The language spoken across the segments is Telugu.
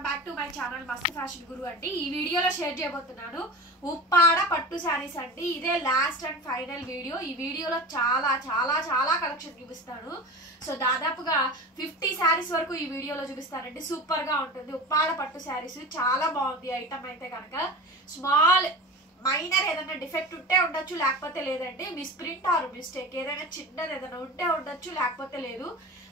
Welcome back to my channel మస్త్ ఫ్యాషన్ గురు అండి. ఈ వీడియోలో షేర్ చేయబోతున్నాను ఉప్పాడ పట్టు శారీస్ అండి. ఇదే లాస్ట్ అండ్ ఫైనల్ వీడియో. ఈ వీడియోలో చాలా చాలా చాలా కలెక్షన్ చూపిస్తాను. సో దాదాపుగా 50 శారీస్ వరకు ఈ వీడియోలో చూపిస్తానండి. సూపర్ గా ఉంటుంది ఉప్పాడ పట్టు శారీస్. చాలా బాగుంది ఐటమ్ అయితే కనుక. స్మాల్ మైనర్ ఏదైనా డిఫెక్ట్ ఉంటే ఉండొచ్చు, లేకపోతే లేదండి. మిస్ప్రింట్ ఆర్ మిస్టేక్ ఏదైనా చిన్నది ఏదైనా ఉంటే ఉండొచ్చు, లేకపోతే లేదు.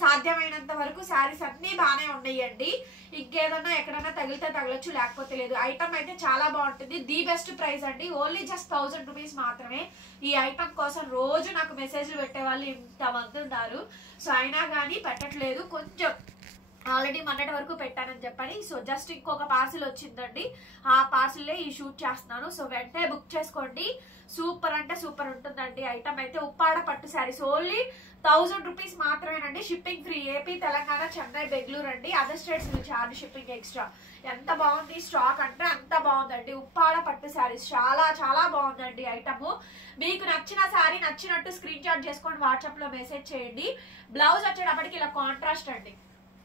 సాధ్యమైనంత వరకు శారీస్ అన్ని బాగానే ఉన్నాయండి. ఇంకేదన్నా ఎక్కడైనా తగిలితే తగలొచ్చు, లేకపోతే లేదు. ఐటమ్ అయితే చాలా బాగుంటుంది. ది బెస్ట్ ప్రైస్ అండి. ఓన్లీ జస్ట్ 1000 రూపీస్ మాత్రమే. ఈ ఐటమ్ కోసం రోజు నాకు మెసేజ్లు పెట్టే వాళ్ళు ఇంతమంది ఉన్నారు. సో అయినా కానీ పెట్టట్లేదు. కొంచెం ఆల్రెడీ మొన్నటి వరకు పెట్టానని చెప్పని. సో జస్ట్ ఇంకొక పార్సిల్ వచ్చిందండి. ఆ పార్సిల్లే ఈ షూట్ చేస్తున్నాను. సో వెంటనే బుక్ చేసుకోండి. సూపర్ అంటే సూపర్ ఉంటుందండి ఐటమ్ అయితే. ఉప్పాడ పట్టు శారీస్ ఓన్లీ 1000 రూపీస్ మాత్రమేనండి. Shipping free. AP, Telangana, Chennai, Bengaluru అండి. Other states charge shipping extra. ఎంత బాగుంది స్టాక్ అంటే అంత బాగుందండి. ఉప్పాడ పట్టు శారీస్ చాలా చాలా బాగుందండి ఐటమ్. మీకు నచ్చిన శారీ నచ్చినట్టు స్క్రీన్ షాట్ చేసుకొని వాట్సాప్ లో మెసేజ్ చేయండి. బ్లౌజ్ వచ్చేటప్పటికి ఇలా కాంట్రాస్ట్ అండి.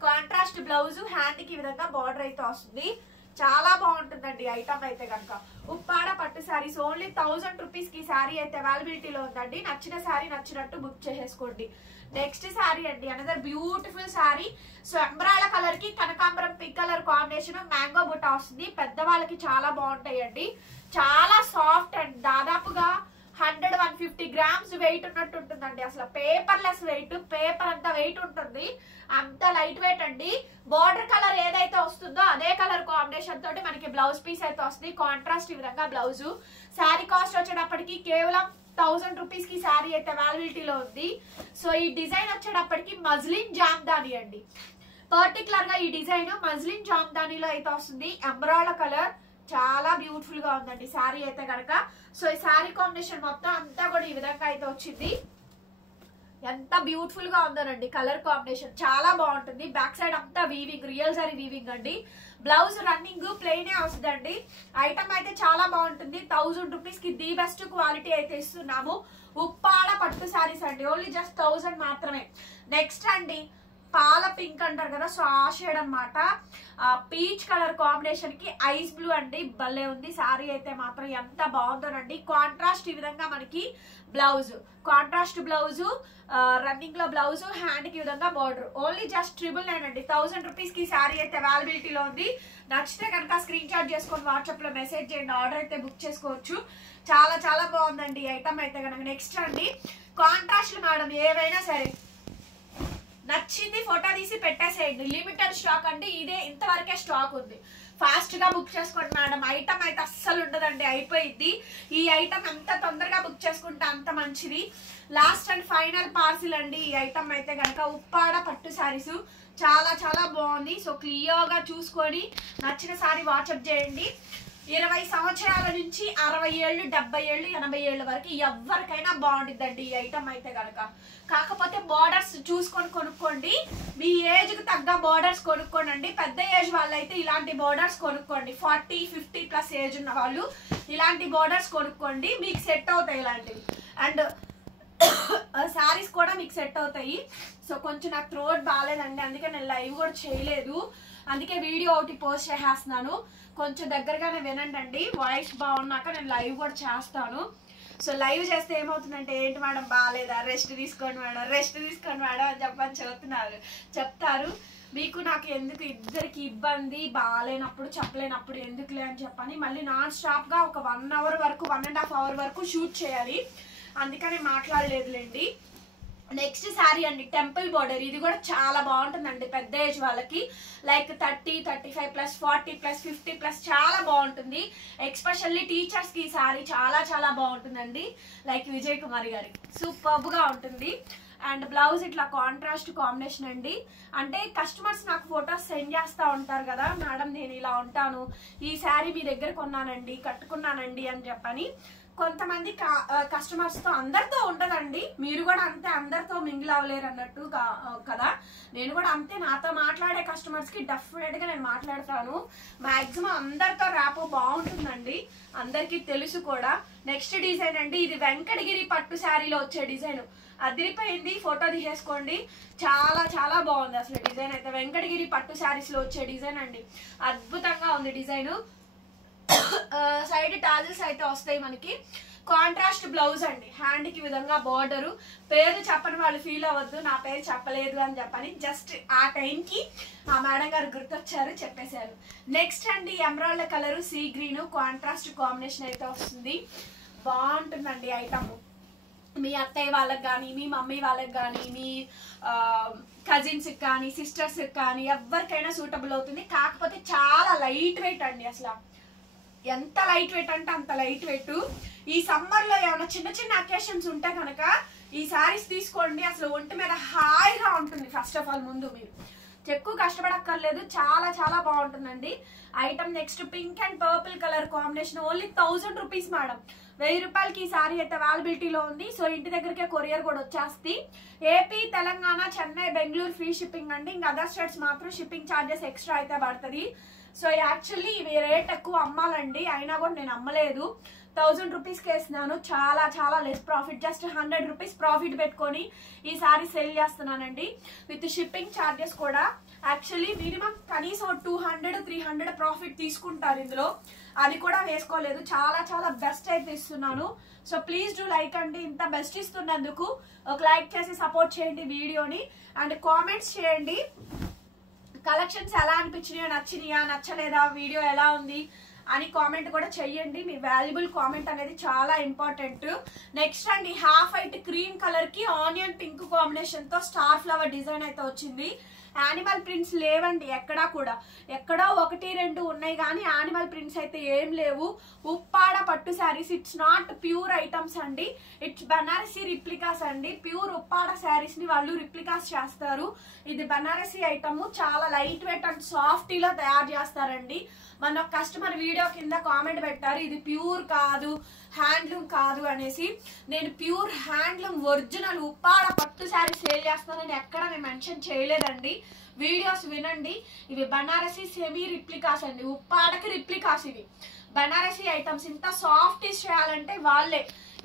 కాంట్రాస్ట్ బ్లౌజ్, హ్యాండ్ కి ఈ విధంగా బార్డర్ అయితే వస్తుంది. చాలా బాగుంటుందండి ఐటమ్ అయితే కనుక. ఉప్పాడ పట్టు శారీస్ ఓన్లీ 1000 రూపీస్ కి శారీ అయితే అవైలబిలిటీలో ఉందండి. నచ్చిన శారీ నచ్చినట్టు బుక్ చేసేసుకోండి. నెక్స్ట్ శారీ అండి, another beautiful saree. So embroidery colour కి కనకాంబరం పింక్ కలర్ కాంబినేషన్, మ్యాంగో బుట్ట వస్తుంది. పెద్దవాళ్ళకి చాలా బాగుంటాయండి. చాలా సాఫ్ట్ అండ్ దాదాపుగా 100-150 గ్రామ్స్ వెయిట్ ఉన్నట్టు ఉంటుందండి. అసలు పేపర్లెస్ వెయిట్, పేపర్ అంత వెయిట్ ఉంటుంది. అంత లైట్ వెయిట్ అండి. బార్డర్ కలర్ ఏదైతే వస్తుందో అదే కలర్ కాంబినేషన్ తోటి మనకి బ్లౌజ్ పీస్ అయితే వస్తుంది. కాంట్రాస్ట్ ఈ విధంగా బ్లౌజ్. శారీ కాస్ట్ వచ్చేటప్పటికి కేవలం 1000 రూపీస్ కి శారీ అయితే అవైలబిలిటీలో ఉంది. సో ఈ డిజైన్ వచ్చేటప్పటికి మజ్లిన్ జామ్దాని అండి. పర్టికులర్ గా ఈ డిజైన్ మజ్లిన్ జామ్దానిలో అయితే వస్తుంది. ఎంబ్రాయిడ్ కలర్ చాలా బ్యూటిఫుల్ గా ఉందండి శారీ అయితే కనుక. సో ఈ శారీ కాంబినేషన్ మొత్తం అంతా కూడా ఈ విధంగా అయితే వచ్చింది. ఎంత బ్యూటిఫుల్ గా ఉందోనండి కలర్ కాంబినేషన్. చాలా బాగుంటుంది. బ్యాక్ సైడ్ అంతా వీవింగ్, రియల్ సారీ వీవింగ్ అండి. బ్లౌజ్ రన్నింగ్ ప్లెయిన్ వస్తుందండి. ఐటమ్ అయితే చాలా బాగుంటుంది. 1000 రూపీస్ కి ది బెస్ట్ క్వాలిటీ అయితే ఇస్తున్నాము. ఉప్పాడ పట్టు శారీస్ అండి. ఓన్లీ జస్ట్ 1000 మాత్రమే. నెక్స్ట్ అండి, పాల పింక్ అంటారు కదా, సో ఆ షేడ్ అనమాట. పీచ్ కలర్ కాంబినేషన్ కి ఐస్ బ్లూ అండి. భలే ఉంది శారీ అయితే మాత్రం. ఎంత బాగుందోనండి. కాంట్రాస్ట్ ఈ విధంగా మనకి బ్లౌజ్, కాంట్రాస్ట్ బ్లౌజ్, రన్నింగ్ లో బ్లౌజ్, హ్యాండ్ కి విధంగా బార్డర్. ఓన్లీ జస్ట్ 999 అండి. 1000 రూపీస్ కి శారీ అయితే అవైలబిలిటీలో ఉంది. నచ్చితే కనుక స్క్రీన్ షాట్ చేసుకొని వాట్సాప్ లో మెసేజ్ చేయండి. ఆర్డర్ అయితే బుక్ చేసుకోవచ్చు. చాలా చాలా బాగుందండి ఐటమ్ అయితే కనుక. నెక్స్ట్ అండి, కాంట్రాస్ట్ మేడం ఏవైనా సరే నచ్చింది ఫోటో తీసి పెట్టేసేయండి. లిమిటెడ్ స్టాక్ అండి. ఇదే ఇంతవరకే స్టాక్ ఉంది. ఫాస్ట్ గా బుక్ చేసుకోండి మేడం. ఐటమ్ అయితే అస్సలు ఉండదండి, అయిపోయింది. ఈ ఐటమ్ ఎంత తొందరగా బుక్ చేసుకుంటే అంత మంచిది. లాస్ట్ అండ్ ఫైనల్ పార్సిల్ అండి ఈ ఐటమ్ అయితే కనుక. ఉప్పాడ పట్టు శారీస్ చాలా చాలా బాగుంది. సో క్లియర్ గా చూసుకొని నచ్చిన శారీ వాట్సాప్ చేయండి. 20 సంవత్సరాల నుంచి 60 ఏళ్ళు, 70 ఏళ్ళు, 80 ఏళ్ళ వరకు ఎవరికైనా బాగుంటుందండి ఈ ఐటమ్ అయితే కనుక. కాకపోతే బార్డర్స్ చూసుకొని కొనుక్కోండి. మీ ఏజ్ కు తగ్గ బార్డర్స్ కొనుక్కోండి. పెద్ద ఏజ్ వాళ్ళు అయితే ఇలాంటి బార్డర్స్ కొనుక్కోండి. 40-50 ప్లస్ ఏజ్ ఉన్న వాళ్ళు ఇలాంటి బార్డర్స్ కొనుక్కోండి. మీకు సెట్ అవుతాయి ఇలాంటివి. అండ్ శారీస్ కూడా మీకు సెట్ అవుతాయి. సో కొంచెం నాకు థ్రోట్ బాగాలేదండి, అందుకే నేను లైవ్ కూడా చేయలేదు. అందుకే వీడియో ఒకటి పోస్ట్ చేసేస్తున్నాను. కొంచెం దగ్గరగానే వినండి అండి. వాయిస్ బాగున్నాక నేను లైవ్ కూడా చేస్తాను. సో లైవ్ చేస్తే ఏమవుతుందంటే, ఏంటి మేడం బాగాలేదా, రెస్ట్ తీసుకోండి మేడం, రెస్ట్ తీసుకోండి మేడం అని చెప్పని చెప్తారు. మీకు నాకు ఎందుకు, ఇద్దరికి ఇబ్బంది. బాగాలేనప్పుడు చెప్పలేనప్పుడు ఎందుకులే అని చెప్పని మళ్ళీ నాన్ స్టాప్ గా ఒక 1 అవర్ వరకు, 1.5 అవర్ వరకు షూట్ చేయాలి. అందుకని మాట్లాడలేదులేండి. నెక్స్ట్ శారీ అండి, టెంపుల్ బోర్డర్. ఇది కూడా చాలా బాగుంటుందండి పెద్ద ఏజ్ వాళ్ళకి. లైక్ 30, 35 ప్లస్, 40 ప్లస్, 50 ప్లస్ చాలా బాగుంటుంది. ఎక్స్పెషల్లీ టీచర్స్ కి ఈ శారీ చాలా చాలా బాగుంటుందండి. లైక్ విజయ్ కుమారి గారి సూపర్బ్ గా ఉంటుంది. అండ్ బ్లౌజ్ ఇట్లా కాంట్రాస్ట్ కాంబినేషన్ అండి. అంటే కస్టమర్స్ నాకు ఫొటోస్ సెండ్ చేస్తూ ఉంటారు కదా, మేడం నేను ఇలా ఉంటాను, ఈ శారీ మీ దగ్గర కొన్నానండి, కట్టుకున్నానండి అని చెప్పని. కొంతమంది కస్టమర్స్ తో అందరితో ఉండదండి. మీరు కూడా అంతే, అందరితో మింగిల్ అవ్వలేరు అన్నట్టు కదా. నేను కూడా అంతే. నాతో మాట్లాడే కస్టమర్స్ కి డెఫినెట్ గా నేను మాట్లాడతాను. మాక్సిమం అందరితో ర్యాపో బాగుంటుందండి, అందరికి తెలుసు కూడా. నెక్స్ట్ డిజైన్ అండి, ఇది వెంకటగిరి పట్టు శారీలో వచ్చే డిజైన్. అదిరిపోయింది. ఫోటో తీసేసుకోండి. చాలా చాలా బాగుంది అసలు డిజైన్ అయితే. వెంకటగిరి పట్టు శారీస్ లో వచ్చే డిజైన్ అండి. అద్భుతంగా ఉంది డిజైన్. సైడ్ టాజిల్స్ అయితే వస్తాయి మనకి. కాంట్రాస్ట్ బ్లౌజ్ అండి. హ్యాండ్ కి విధంగా బార్డర్. పేరు చెప్పని వాళ్ళు ఫీల్ అవ్వద్దు నా పేరు చెప్పలేదు అని చెప్పని. జస్ట్ ఆ టైంకి ఆ మేడం గారు గుర్తొచ్చారు, చెప్పేశారు. నెక్స్ట్ అండి emerald colour sea green contrast combination అయితే వస్తుంది. బాగుంటుందండి ఐటమ్. మీ అత్తయ్య వాళ్ళకి కానీ, మీ మమ్మీ వాళ్ళకి కానీ, మీ కజిన్స్కి కానీ, సిస్టర్స్కి కానీ ఎవరికైనా సూటబుల్ అవుతుంది. కాకపోతే చాలా లైట్ వెయిట్ అండి. అసలు ఎంత లైట్ వెయిట్ అంటే అంత లైట్ వెయిట్. ఈ సమ్మర్లో ఏమైనా చిన్న చిన్న అకేషన్స్ ఉంటే కనుక ఈ శారీస్ తీసుకోండి. అసలు ఒంటి మీద హాయిగా ఉంటుంది. ఫస్ట్ ఆఫ్ ఆల్ ముందు మీరు ఎక్కువ కష్టపడక్కర్లేదు. చాలా చాలా బాగుంటుందండి item. Next pink and purple colour combination. Only 1000 rupees madam. 1000 రూపాయలకి ఈ సారీ అయితే అవైలబిలిటీలో ఉంది. సో ఇంటి దగ్గరకే కొరియర్ కూడా వచ్చేస్తుంది. AP, Telangana, Chennai, Bengaluru free shipping అండి. ఇంకా అదర్ స్టేట్స్ మాత్రం షిప్పింగ్ ఛార్జెస్ ఎక్స్ట్రా అయితే పడుతుంది. సో యాక్చువల్లీ ఇవి రేట్ ఎక్కువ అమ్మాలండి, అయినా కూడా నేను అమ్మలేదు. 1000 రూపీస్కి వేస్తున్నాను. చాలా చాలా less profit. Just 100 rupees profit పెట్టుకొని ఈ సారీ సేల్ చేస్తున్నానండి. విత్ షిప్పింగ్ ఛార్జెస్ కూడా. యాక్చువల్లీ మినిమం కనీసం 200-300 ప్రాఫిట్ తీసుకుంటారు ఇందులో. అది కూడా వేసుకోలేదు. చాలా చాలా బెస్ట్ అయితే ఇస్తున్నాను. సో ప్లీజ్ డూ లైక్ అండి. ఇంత బెస్ట్ ఇస్తున్నందుకు ఒక లైక్ చేసి సపోర్ట్ చేయండి వీడియోని. అండ్ కామెంట్స్ చేయండి. కలెక్షన్స్ ఎలా అనిపించినాయో, నచ్చినాయా, నచ్చలేదా, వీడియో ఎలా ఉంది అని కామెంట్ కూడా చెయ్యండి. మీ వాల్యుబుల్ కామెంట్ అనేది చాలా ఇంపార్టెంట్. నెక్స్ట్ అండి హాఫ్ వైట్ క్రీమ్ కలర్ కి ఆనియన్ పింక్ కాంబినేషన్ తో స్టార్ ఫ్లవర్ డిజైన్ అయితే వచ్చింది. యానిమల్ ప్రింట్స్ లేవండి ఎక్కడా కూడా. ఎక్కడో 1-2 ఉన్నాయి కానీ యానిమల్ ప్రింట్స్ అయితే ఏం లేవు. ఉప్పాడ పట్టు saris. It's not pure items అండి, ఇట్స్ బనారసి రిప్లికాస్ అండి. ప్యూర్ ఉప్పాడ శారీస్ ని వాళ్ళు రిప్లికాస్ చేస్తారు. ఇది బనారసి ఐటమ్. చాలా లైట్ వెయిట్ అండ్ సాఫ్టీలో తయారు చేస్తారండి. మన కస్టమర్ వీడియో కింద కామెంట్ పెట్టారు ఇది ప్యూర్ కాదు, హ్యాండ్లూమ్ కాదు అనేసి. నేను ప్యూర్ హ్యాండ్లూమ్ ఒరిజినల్ ఉప్పాడ పట్టు శారీ సేల్ చేస్తానని ఎక్కడ నేను మెన్షన్ చేయలేదండి. వీడియోస్ వినండి. ఇవి బనారసి సెమీ రిప్లికాస్ అండి. ఉప్పాడకి రిప్లికాస్ ఇవి. బనారసి ఐటమ్స్ ఇంత సాఫ్ట్ చేయాలంటే వాళ్ళే.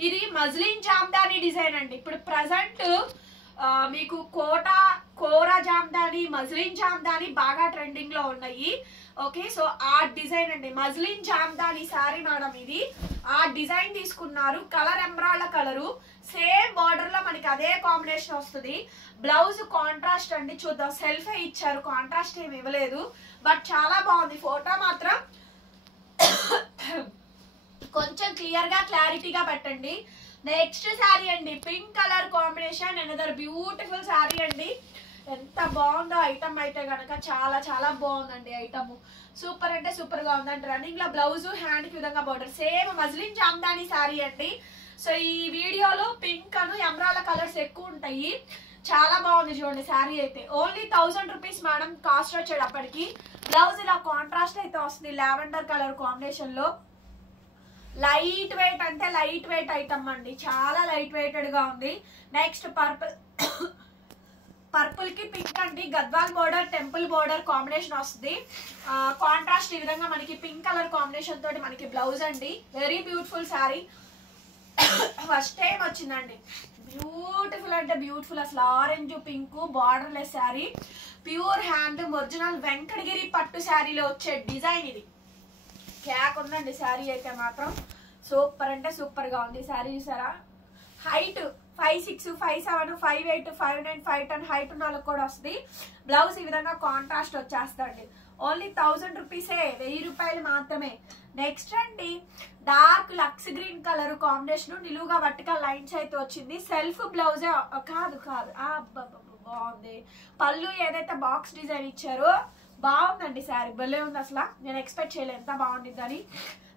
ఇది మజ్లిన్ జామ్దాని డిజైన్ అండి. ఇప్పుడు ప్రజెంట్ మీకు కోరా జామ్దాని, మజ్లిన్ జామ్దాని బాగా ట్రెండింగ్ లో ఉన్నాయి. ఓకే, సో ఆ డిజైన్ అండి మజ్లిన్ జామ్దాని సారీ మేడం. ఇది ఆ డిజైన్ తీసుకున్నారు. Colour emerald colour. Same border లో మనకి అదే కాంబినేషన్ వస్తుంది. బ్లౌజ్ కాంట్రాస్ట్ అండి. చూద్దాం, సెల్ఫే ఇచ్చారు, కాంట్రాస్ట్ ఏమి ఇవ్వలేదు. బట్ చాలా బాగుంది. ఫోటో మాత్రం కొంచెం క్లియర్ గా క్లారిటీగా పెట్టండి. నెక్స్ట్ శారీ అండి pink colour combination. Another beautiful sari అండి. ఎంత బాగుందో ఐటమ్ అయితే గనక. చాలా చాలా బాగుందండి ఐటమ్. సూపర్ అంటే సూపర్ గా ఉందండి. రన్నింగ్ లో బ్లౌజ్, హ్యాండ్ కి విధంగా border. Same muslin Jamdani sari అండి. సో ఈ వీడియోలో పింక్ అను ఎమరాల్డ్ కలర్స్ ఎక్కువ ఉంటాయి. చాలా బాగుంది చూడండి శారీ అయితే. ఓన్లీ 1000 రూపీస్ మేడం కాస్ట్ వచ్చేటప్పటికి. బ్లౌజ్ ఇలా కాంట్రాస్ట్ అయితే వస్తుంది లావెండర్ కలర్ కాంబినేషన్ లో. లైట్ వెయిట్ అంటే లైట్ వెయిట్ ఐటమ్ అండి. చాలా లైట్ వెయిటెడ్ గా ఉంది. నెక్స్ట్ పర్పుల్ కి పింక్ అండి. Gadwal border, temple border combination వస్తుంది. కాంట్రాస్ట్ ఈ విధంగా మనకి పింక్ కలర్ కాంబినేషన్ తోటి మనకి బ్లౌజ్ అండి. Very beautiful sari. First time వచ్చిందండి. బ్యూటిఫుల్ అంటే బ్యూటిఫుల్. అసలు orange pink border less sari. Pure hand original Venkatagiri పట్టు శారీలో వచ్చే డిజైన్ ఇది. క్యాక్ ఉందండి శారీ అయితే మాత్రం. సూపర్ అంటే సూపర్ గా ఉంది శారీ. చూసారా, హైట్ 5'6", 5'7", 5'8", 5'9", 5'10" హైట్ ఉన్న వాళ్ళకి కూడా వస్తుంది. బ్లౌజ్ ఈ విధంగా కాంట్రాస్ట్ వచ్చేస్తుంది. ఓన్లీ 1000 రూపీసే. 1000 రూపాయలు మాత్రమే. నెక్స్ట్ అండి dark lux green colour combination. నిలువుగా వర్టికల్ లైన్స్ అయితే వచ్చింది. సెల్ఫ్ బ్లౌజే కాదు బాగుంది. పళ్ళు ఏదైతే బాక్స్ డిజైన్ ఇచ్చారో బాగుందండి శారీ. భలే ఉంది అసలు. నేను ఎక్స్పెక్ట్ చేయలేదు ఎంత బాగుండిద్దని.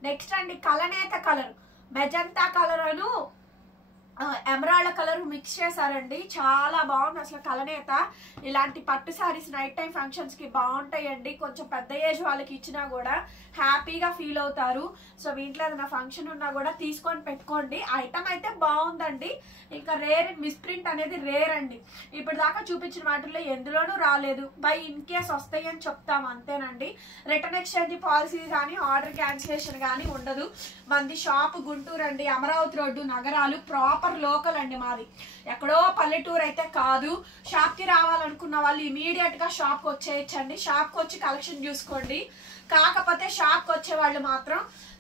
నెక్స్ట్ అండి కలనేత కలర్. మెజంతా కలర్ అను ఎమరాల్డ్ కలర్ మిక్స్ చేశారండి. చాలా బాగుంది అసలు కలనేత. ఇలాంటి పట్టు శారీస్ నైట్ టైం ఫంక్షన్స్ కి బాగుంటాయండి. కొంచెం పెద్ద ఏజ్ వాళ్ళకి ఇచ్చినా కూడా హ్యాపీగా ఫీల్ అవుతారు. సో ఇంట్లో ఏదైనా ఫంక్షన్ ఉన్నా కూడా తీసుకొని పెట్టుకోండి. ఐటమ్ అయితే బాగుందండి. ఇంకా రేర్ మిస్ప్రింట్ అనేది రేర్ అండి. ఇప్పుడు దాకా చూపించిన వాటిల్లో ఎందులోనూ రాలేదు. బై ఇన్ కేస్ వస్తాయి అని చెప్తాం అంతేనండి. రిటర్న్ ఎక్స్చేంజ్ పాలసీ కానీ ఆర్డర్ క్యాన్సిలేషన్ కానీ ఉండదు. మంది షాప్ గుంటూరు అండి, అమరావతి రోడ్డు, నగరాలు. ప్రాపర్ ప్రాపర్ లోకల్ అండి మాది, ఎక్కడో పల్లెటూరు అయితే కాదు. షాప్కి రావాలనుకున్న వాళ్ళు ఇమీడియట్ గా షాప్కి వచ్చేయచ్చండి. షాప్కి వచ్చి కలెక్షన్ చూసుకోండి. కాకపోతే షాప్కి వచ్చే వాళ్ళు మాత్రం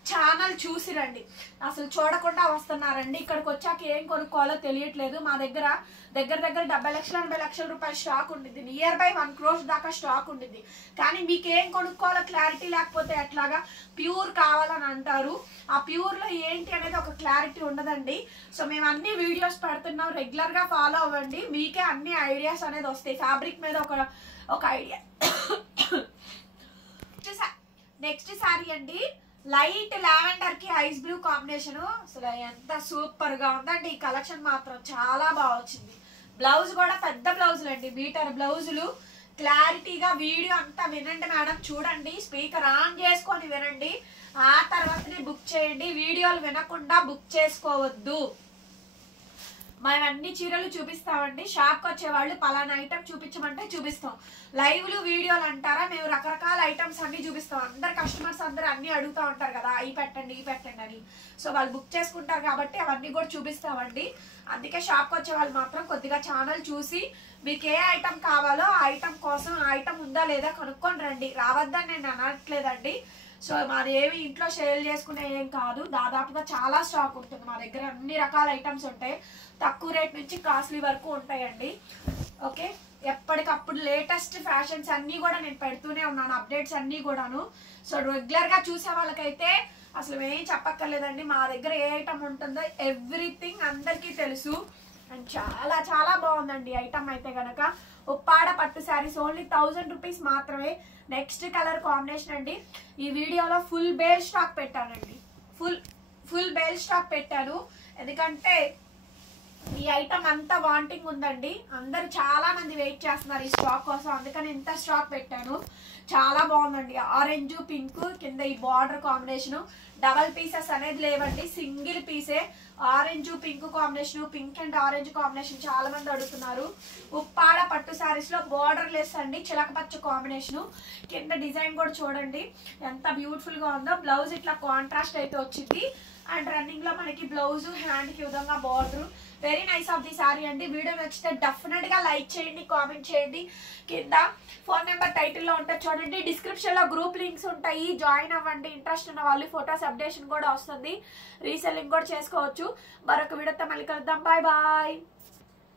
ఛానల్ చూసి రండి, అసలు చూడకుండా వస్తున్నారండి. ఇక్కడికి వచ్చాక ఏం కొనుక్కోవాలో తెలియట్లేదు. మా దగ్గర దగ్గర 70 లక్షల 80 లక్షల రూపాయల స్టాక్ ఉండిద్ది, నియర్ బై 1 crore దాకా స్టాక్ ఉండిద్ది. కానీ మీకు ఏం కొనుక్కోవాలో క్లారిటీ లేకపోతే ఎట్లాగా? ప్యూర్ కావాలని అంటారు, ఆ ప్యూర్ లో ఏంటి అనేది ఒక క్లారిటీ ఉండదండి. సో మేము అన్ని వీడియోస్ పెడుతున్నాం, రెగ్యులర్ గా ఫాలో అవ్వండి, మీకే అన్ని ఐడియాస్ అనేది వస్తాయి. ఫ్యాబ్రిక్ మీద ఒక ఐడియా. నెక్స్ట్ సారీ అండి, లైట్ లావెండర్ కి ఐస్ బ్లూ కాంబినేషన్. అసలు ఎంత సూపర్ గా ఉందండి ఈ కలెక్షన్, మాత్రం చాలా బాగా వచ్చింది. బ్లౌజ్ కూడా పెద్ద బ్లౌజులు అండి, మీటర్ బ్లౌజులు. క్లారిటీగా వీడియో అంతా వినండి మేడం, చూడండి, స్పీకర్ ఆన్ చేసుకొని వినండి, ఆ తర్వాతనే బుక్ చేయండి. వీడియోలు వినకుండా బుక్ చేసుకోవద్దు. మేము అన్ని చీరలు చూపిస్తామండి. షాప్కి వచ్చేవాళ్ళు పలానా ఐటమ్ చూపించమంటే చూపిస్తాం. లైవ్లు వీడియోలు అంటారా, మేము రకరకాల ఐటమ్స్ అన్ని చూపిస్తాం. అందరు కస్టమర్స్ అందరు అన్ని అడుగుతూ ఉంటారు కదా, ఈ పెట్టండి ఈ పెట్టండి అని. సో వాళ్ళు బుక్ చేసుకుంటారు కాబట్టి అవన్నీ కూడా చూపిస్తామండి. అందుకే షాప్కి వచ్చే వాళ్ళు మాత్రం కొద్దిగా ఛానల్ చూసి మీకు ఏ ఐటమ్ కావాలో ఆ ఐటమ్ కోసం ఆ ఐటమ్ ఉందా లేదా కనుక్కొని రండి. రావద్దని నేను అనట్లేదండి. సో మాది ఏమి ఇంట్లో సేల్ చేసుకునే ఏం కాదు, దాదాపుగా చాలా స్టాక్ ఉంటుంది మా దగ్గర, అన్ని రకాల ఐటమ్స్ ఉంటాయి, తక్కువ రేట్ నుంచి కాస్ట్లీ వరకు ఉంటాయండి. ఓకే, ఎప్పటికప్పుడు లేటెస్ట్ ఫ్యాషన్స్ అన్నీ కూడా నేను పెడుతూనే ఉన్నాను, అప్డేట్స్ అన్నీ కూడాను. సో రెగ్యులర్గా చూసే వాళ్ళకైతే అసలు ఏం చెప్పక్కర్లేదండి, మా దగ్గర ఏ ఐటమ్ ఉంటుందో ఎవ్రీథింగ్ అందరికీ తెలుసు. అండ్ చాలా చాలా బాగుందండి ఐటమ్ అయితే కనుక. ఉప్పాడ పట్టు శారీస్ ఓన్లీ 1000 రూపీస్ మాత్రమే. నెక్స్ట్ కలర్ కాంబినేషన్ అండి, ఈ వీడియోలో ఫుల్ బేల్ స్టాక్ పెట్టానండి, ఫుల్ బేల్ స్టాక్ పెట్టాను. ఎందుకంటే ఈ ఐటమ్ అంతా వాంటింగ్ ఉందండి, అందరు చాలా మంది వెయిట్ చేస్తున్నారు ఈ స్టాక్ కోసం, అందుకని ఇంత స్టాక్ పెట్టాను. చాలా బాగుందండి, ఆరెంజ్ పింక్ కింద ఈ బార్డర్ కాంబినేషన్. డబల్ పీసెస్ అనేది లేవండి, సింగిల్ పీసే. Orange pink combination, pink and orange combination చాలా మంది అడుగుతున్నారు. ఉప్పాడ పట్టు శారీస్ లో బార్డర్ లెస్ అండి, చిలకపచ్చ కాంబినేషన్. కింద డిజైన్ కూడా చూడండి ఎంత బ్యూటిఫుల్ గా ఉందో. బ్లౌజ్ ఇట్లా కాంట్రాస్ట్ అయితే వచ్చింది, అండ్ రన్నింగ్ లో మనకి బ్లౌజ్ హ్యాండ్ కి విధంగా border. Very nice of the sorry అండి. వీడియో నచ్చితే డెఫినెట్ గా లైక్ చేయండి, కామెంట్ చేయండి. కింద ఫోన్ నెంబర్ టైటిల్లో ఉంటుంది చూడండి, డిస్క్రిప్షన్ లో గ్రూప్ లింక్స్ ఉంటాయి, జాయిన్ అవ్వండి. ఇంట్రెస్ట్ ఉన్న వాళ్ళు ఫొటోస్ అప్డేషన్ కూడా వస్తుంది, రీసెల్లింగ్ కూడా చేసుకోవచ్చు. మరొక వీడియోతో మళ్ళీ కలుద్దాం, బాయ్ బాయ్.